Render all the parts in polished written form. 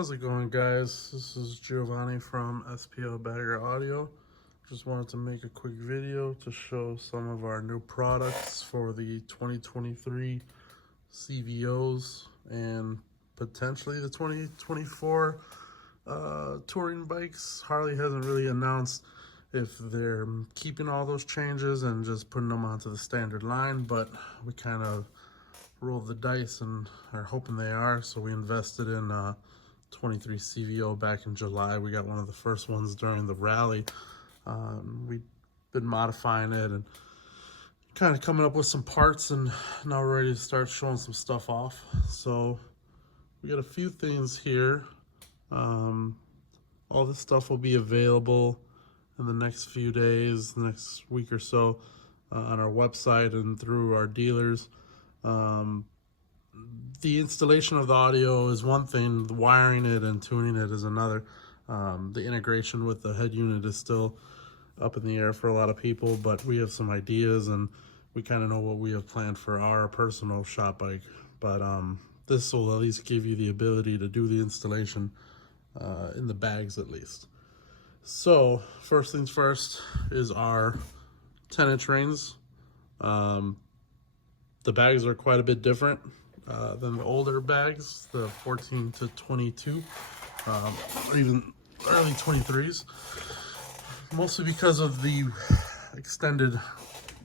How's it going, guys? This is Giovanni from SPO Bagger Audio. Just wanted to make a quick video to show some of our new products for the 2023 CVOs and potentially the 2024 touring bikes. Harley hasn't really announced if they're keeping all those changes and just putting them onto the standard line, but we kind of rolled the dice and are hoping they are. So we invested in 23 CVO back in July. We got one of the first ones during the rally. We've been modifying it and kind of coming up with some parts, and now we're ready to start showing some stuff off. So we got a few things here. All this stuff will be available in the next few days, the next week or so, on our website and through our dealers. The installation of the audio is one thing, wiring it and tuning it is another. The integration with the head unit is still up in the air for a lot of people, but we have some ideas and we kind of know what we have planned for our personal shop bike. But this will at least give you the ability to do the installation in the bags at least. So first things first is our 10-inch rings. The bags are quite a bit different than the older bags, the 14 to 22, or even early 23s, mostly because of the extended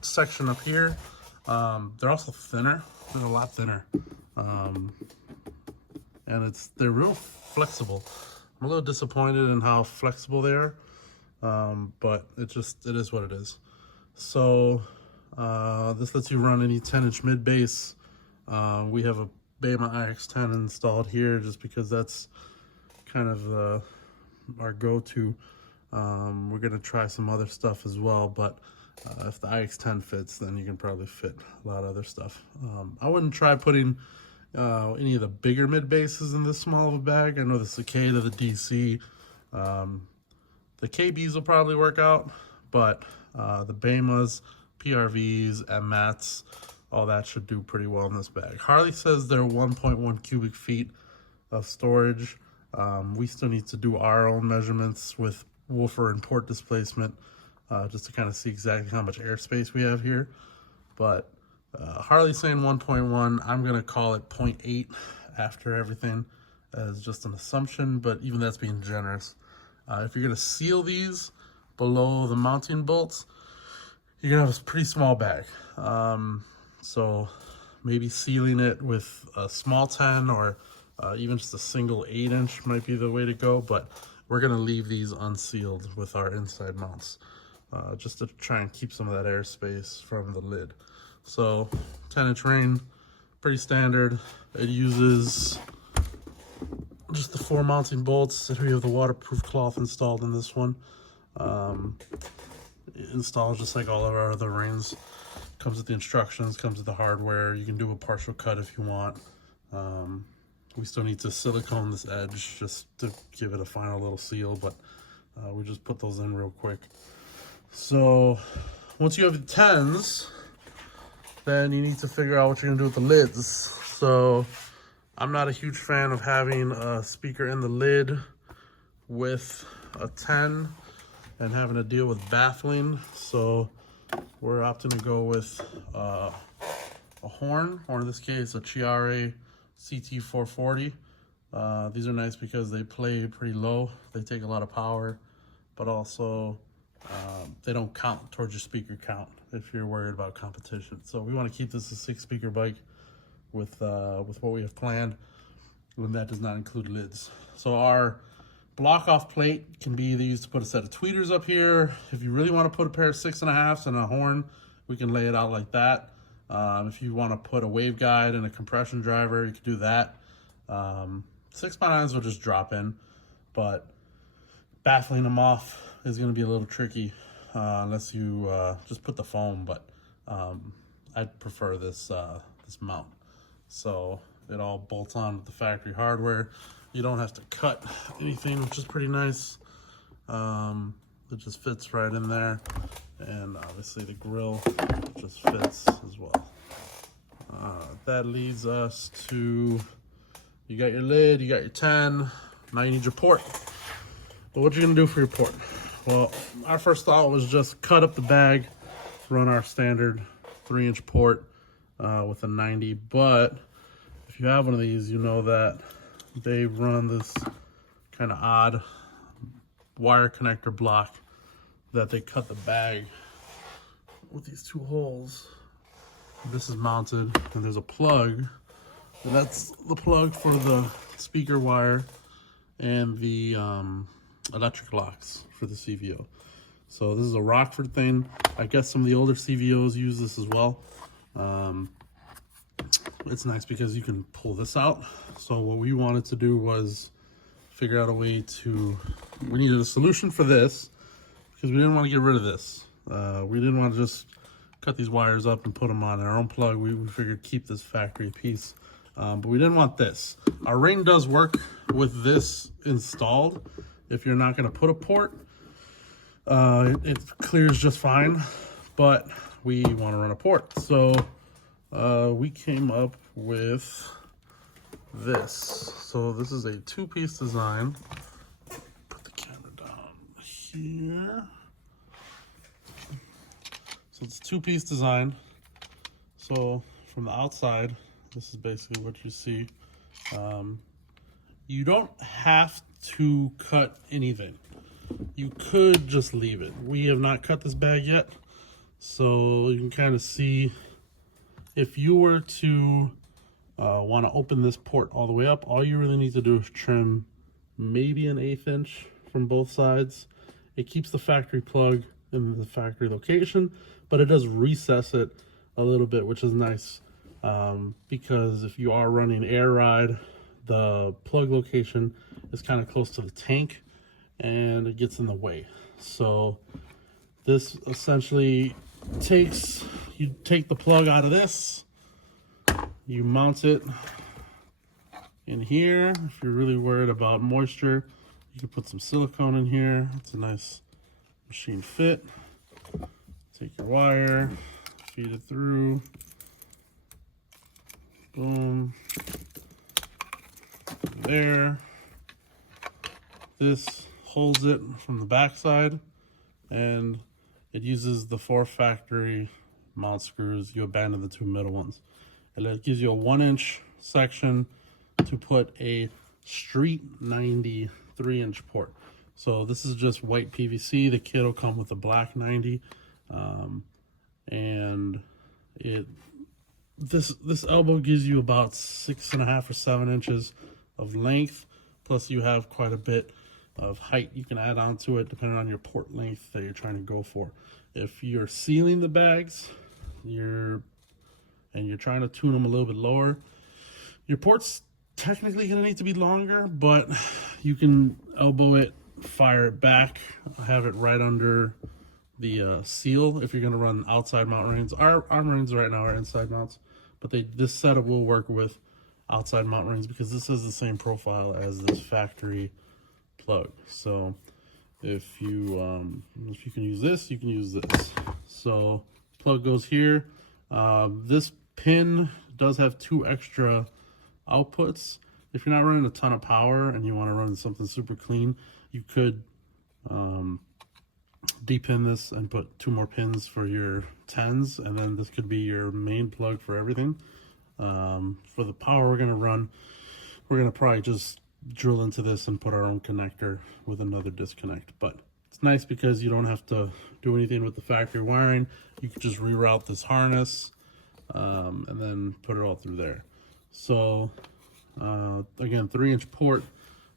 section up here. They're also thinner, they're a lot thinner, and they're real flexible. I'm a little disappointed in how flexible they are, but it is what it is. So this lets you run any 10-inch mid base. We have a Bema iX10 installed here just because that's kind of our go-to. We're gonna try some other stuff as well, but if the iX10 fits, then you can probably fit a lot of other stuff. I wouldn't try putting any of the bigger mid bases in this small of a bag. I know the Cicada, the DC, the KBs will probably work out, but the Bemas, PRVs, MMATs, all that should do pretty well in this bag. Harley says they're 1.1 cubic feet of storage. We still need to do our own measurements with woofer and port displacement just to kind of see exactly how much airspace we have here. But Harley's saying 1.1. I'm going to call it 0.8 after everything as just an assumption, but even that's being generous. If you're going to seal these below the mounting bolts, you're gonna have a pretty small bag. So maybe sealing it with a small 10 or even just a single 8-inch might be the way to go, but we're gonna leave these unsealed with our inside mounts just to try and keep some of that airspace from the lid. So 10-inch ring, pretty standard. It uses just the 4 mounting bolts. We have the waterproof cloth installed in this one. Installed just like all of our other rings. Comes with the instructions, comes with the hardware. You can do a partial cut if you want. We still need to silicone this edge just to give it a final little seal, but we just put those in real quick. So once you have the 10s, then you need to figure out what you're gonna do with the lids. So I'm not a huge fan of having a speaker in the lid with a 10 and having to deal with baffling, so we're opting to go with a horn, or in this case a Chiare CT440. These are nice because they play pretty low, they take a lot of power, but also they don't count towards your speaker count if you're worried about competition. So we want to keep this a 6-speaker bike with what we have planned, and that does not include lids. So our block off plate can be either used to put a set of tweeters up here. If you really want to put a pair of 6.5s and a horn, we can lay it out like that. If you want to put a wave guide and a compression driver, you can do that. 6x9s will just drop in, but baffling them off is going to be a little tricky unless you just put the foam, but I'd prefer this mount. So it all bolts on with the factory hardware. You don't have to cut anything, which is pretty nice. It just fits right in there. And obviously the grill just fits as well. That leads us to, you got your lid, you got your 10. Now you need your port. But what you're gonna do for your port? Well, our first thought was just cut up the bag, run our standard 3-inch port with a 90. But if you have one of these, you know that they run this kind of odd wire connector block that they cut the bag with these 2 holes. This is mounted, and there's a plug, and that's the plug for the speaker wire and the electric locks for the CVO. So this is a Rockford thing. I guess some of the older CVOs use this as well. It's nice because you can pull this out. So what we wanted to do was figure out a way to, we needed a solution for this because we didn't want to get rid of this. We didn't want to just cut these wires up and put them on our own plug. We figured keep this factory piece, but we didn't want this. Our ring does work with this installed. If you're not going to put a port, it clears just fine, but we want to run a port. So we came up with this. So this is a 2-piece design. Put the camera down here. So it's a 2-piece design. So from the outside, this is basically what you see. You don't have to cut anything. You could just leave it. We have not cut this bag yet, so you can kind of see if you were to want to open this port all the way up, all you really need to do is trim maybe 1/8 inch from both sides. It keeps the factory plug in the factory location, but it does recess it a little bit, which is nice, because if you are running air ride, the plug location is kind of close to the tank and it gets in the way. So this essentially you take the plug out of this, you mount it in here. If you're really worried about moisture, you can put some silicone in here. It's a nice machine fit. Take your wire, feed it through, boom, there. This holds it from the back side, and it uses the 4 factory mount screws. You abandon the 2 middle ones, and it gives you a 1-inch section to put a street 90 3-inch port. So this is just white PVC. The kit will come with a black 90, and this elbow gives you about 6.5 or 7 inches of length, plus you have quite a bit of height you can add on to it depending on your port length that you're trying to go for. If you're sealing the bags, you're trying to tune them a little bit lower, your port's technically gonna need to be longer, but you can elbow it, fire it back, have it right under the seal if you're gonna run outside mount rings. Our rings right now are inside mounts, but this setup will work with outside mount rings because this has the same profile as this factory plug. So if you can use this, you can use this. So plug goes here. This pin does have 2 extra outputs. If you're not running a ton of power and you want to run something super clean, you could depin this and put 2 more pins for your 10s, and then this could be your main plug for everything. For the power we're going to run, we're going to probably just drill into this and put our own connector with another disconnect. But it's nice because you don't have to do anything with the factory wiring. You can just reroute this harness and then put it all through there. So again, 3-inch port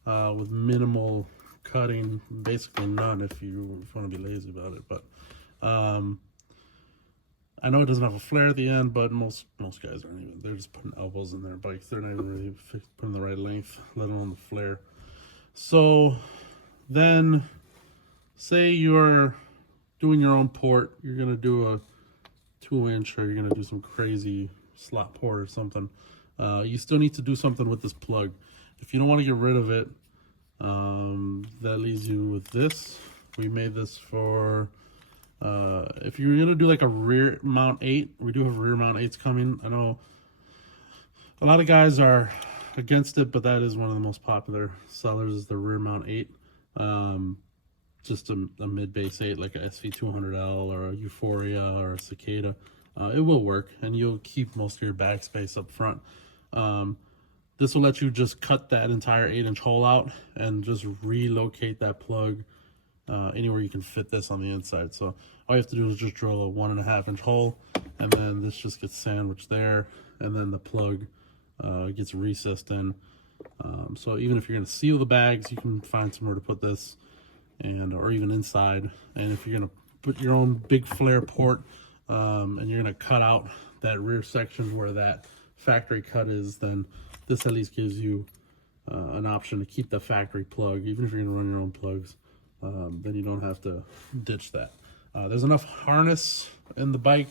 with minimal cutting, basically none if you want to be lazy about it. But I know it doesn't have a flare at the end, but most guys aren't even. They're just putting elbows in their bikes. They're not even really putting the right length, let alone the flare. So then, say you're doing your own port. You're gonna do a 2-inch, or you're gonna do some crazy slot port or something. You still need to do something with this plug. If you don't want to get rid of it, that leaves you with this. We made this for. If you're gonna do like a rear mount 8, we do have rear mount 8s coming. I know a lot of guys are against it, but that is one of the most popular sellers is the rear mount 8. Just a mid-base 8 like a SV200L or a Euphoria or a Cicada. It will work, and you'll keep most of your bag space up front. This will let you just cut that entire 8-inch hole out and just relocate that plug anywhere you can fit this on the inside. So all you have to do is just drill a 1.5-inch hole, and then this just gets sandwiched there, and then the plug gets recessed in. So even if you're going to seal the bags, you can find somewhere to put this, and or even inside. And if you're going to put your own big flare port, and you're going to cut out that rear section where that factory cut is, then this at least gives you an option to keep the factory plug. Even if you're going to run your own plugs, then you don't have to ditch that. There's enough harness in the bike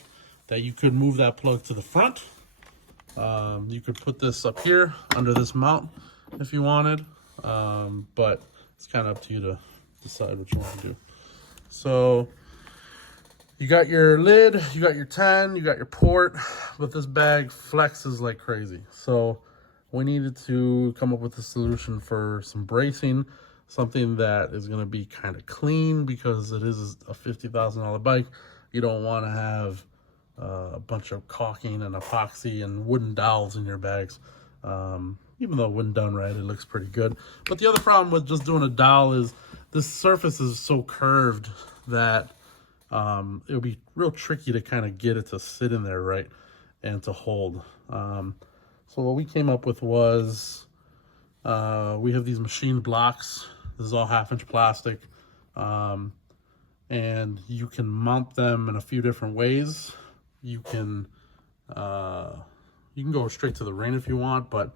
that you could move that plug to the front. You could put this up here under this mount if you wanted, but it's kind of up to you to decide what you want to do. So you got your lid, you got your 10, you got your port, but this bag flexes like crazy. So we needed to come up with a solution for some bracing, something that is going to be kind of clean because it is a $50,000 bike. You don't want to have a bunch of caulking and epoxy and wooden dowels in your bags. Even though when done right, it looks pretty good. But the other problem with just doing a dowel is this surface is so curved that it'll be real tricky to kind of get it to sit in there right and to hold. So what we came up with was we have these machined blocks. This is all 1/2-inch plastic, and you can mount them in a few different ways. You can go straight to the ring if you want, but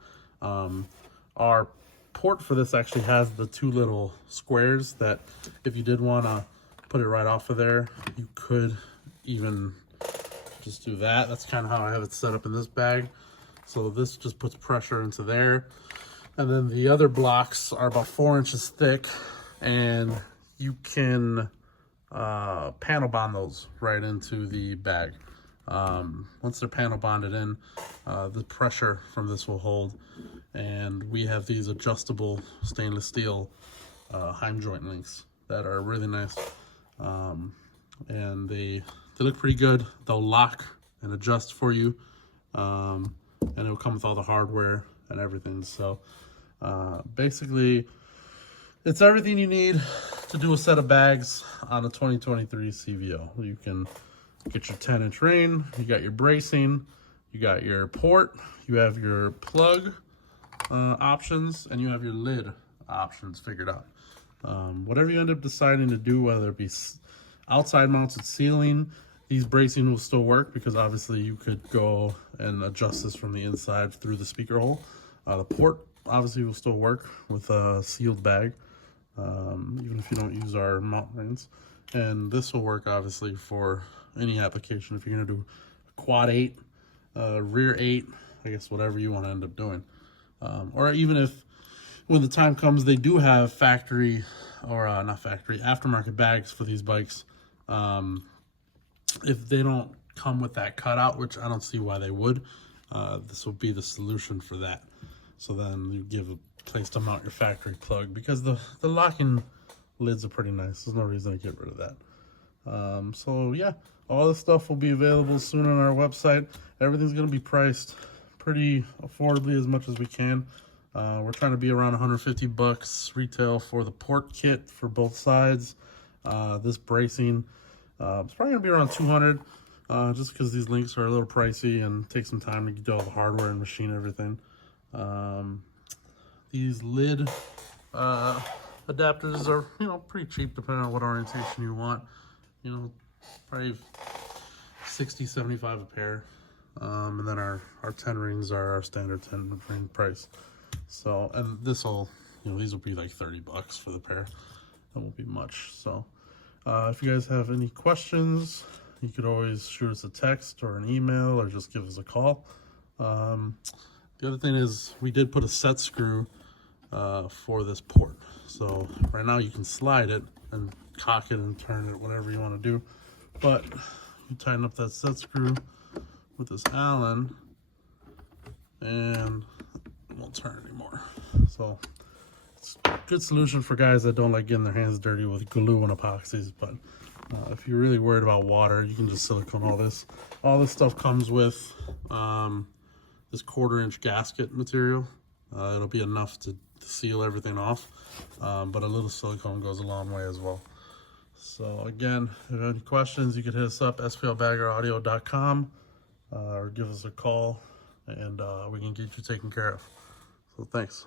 our port for this actually has the 2 little squares that if you did want to put it right off of there, you could even just do that. That's kind of how I have it set up in this bag. So this just puts pressure into there. And then the other blocks are about 4 inches thick, and you can panel bond those right into the bag. Once they're panel bonded in, the pressure from this will hold. And we have these adjustable stainless steel Heim joint links that are really nice. And they look pretty good. They'll lock and adjust for you, and it'll come with all the hardware and everything. So basically it's everything you need to do a set of bags on a 2023 CVO. You can get your 10-inch ring, you got your bracing, you got your port, you have your plug options, and you have your lid options figured out. Whatever you end up deciding to do, whether it be outside mounted sealing, these bracing will still work because obviously you could go and adjust this from the inside through the speaker hole. The port obviously will still work with a sealed bag, even if you don't use our mount rings. And this will work obviously for any application. If you're going to do a quad 8, rear 8, I guess whatever you want to end up doing. Or even if when the time comes they do have factory or not factory, aftermarket bags for these bikes, if they don't come with that cutout, which I don't see why they would, this will be the solution for that. So then you give a place to mount your factory plug, because the locking lids are pretty nice. There's no reason to get rid of that. So yeah, all this stuff will be available soon on our website. Everything's going to be priced pretty affordably as much as we can. We're trying to be around 150 bucks retail for the port kit for both sides. This bracing, it's probably gonna be around 200, just because these links are a little pricey and take some time to get all the hardware and machine everything. These lid adapters are, pretty cheap depending on what orientation you want. Probably 60, 75 a pair. And then our 10 rings are our standard 10 ring price. So, and this will, these will be like 30 bucks for the pair. That won't be much. So, if you guys have any questions, you could always shoot us a text or an email or just give us a call. The other thing is we did put a set screw for this port. So right now you can slide it and cock it and turn it, whatever you want to do. But you tighten up that set screw with this Allen, and won't turn anymore. So it's a good solution for guys that don't like getting their hands dirty with glue and epoxies. But if you're really worried about water, you can just silicone all this. All this stuff comes with this 1/4-inch gasket material. It'll be enough to seal everything off, but a little silicone goes a long way as well. So again, if you have any questions, you can hit us up, splbaggeraudio.com, or give us a call, and we can get you taken care of. So thanks.